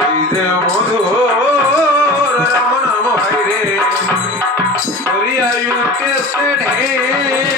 এই যে মধুর রাম নাম হাইরে করিয়ায়ুকে সেড়ে তাহাতে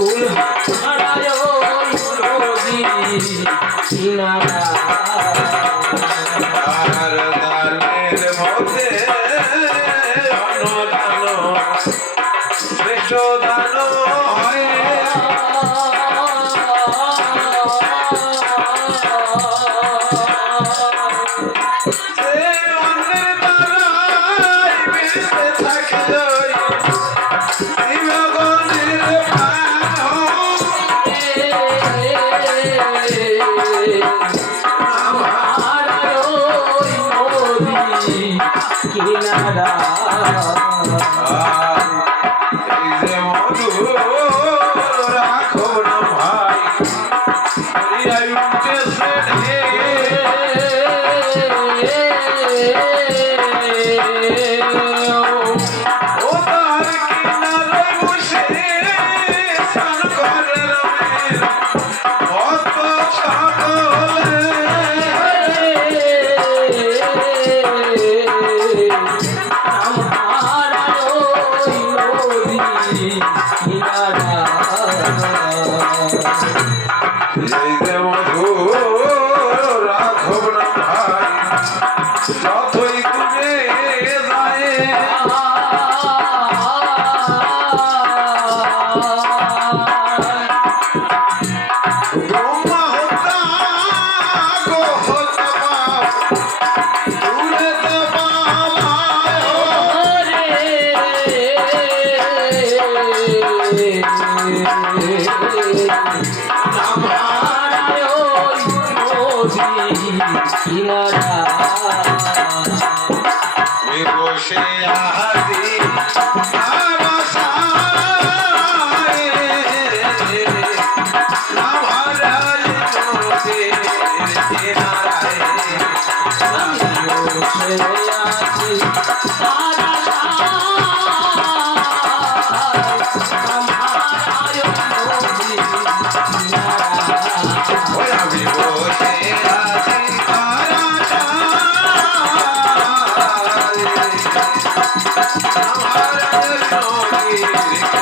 ফুল হারায় নদী কিনারা শ্রেষ্ঠ কিনারা যতই দূরে যায় এ বসে আহারি Thank.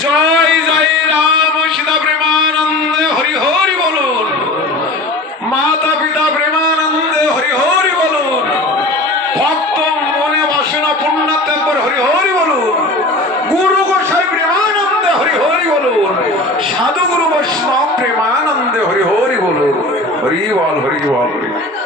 জয় জয় রাম, সীতা প্রেমানন্দে হরি হরি বলুন। মাতা পিতা প্রেমানন্দে হরি হরি বলুন। ভক্ত মনে বাসনা পুণ্যাত্মর হরি হরি বলুন। গুরু গোসাই প্রেমানন্দে হরি হরি বলুন। সাধু গুরু বৈষ্ণব প্রেমানন্দে হরি হরি বলুন। হরি বল হরি বল। হরি।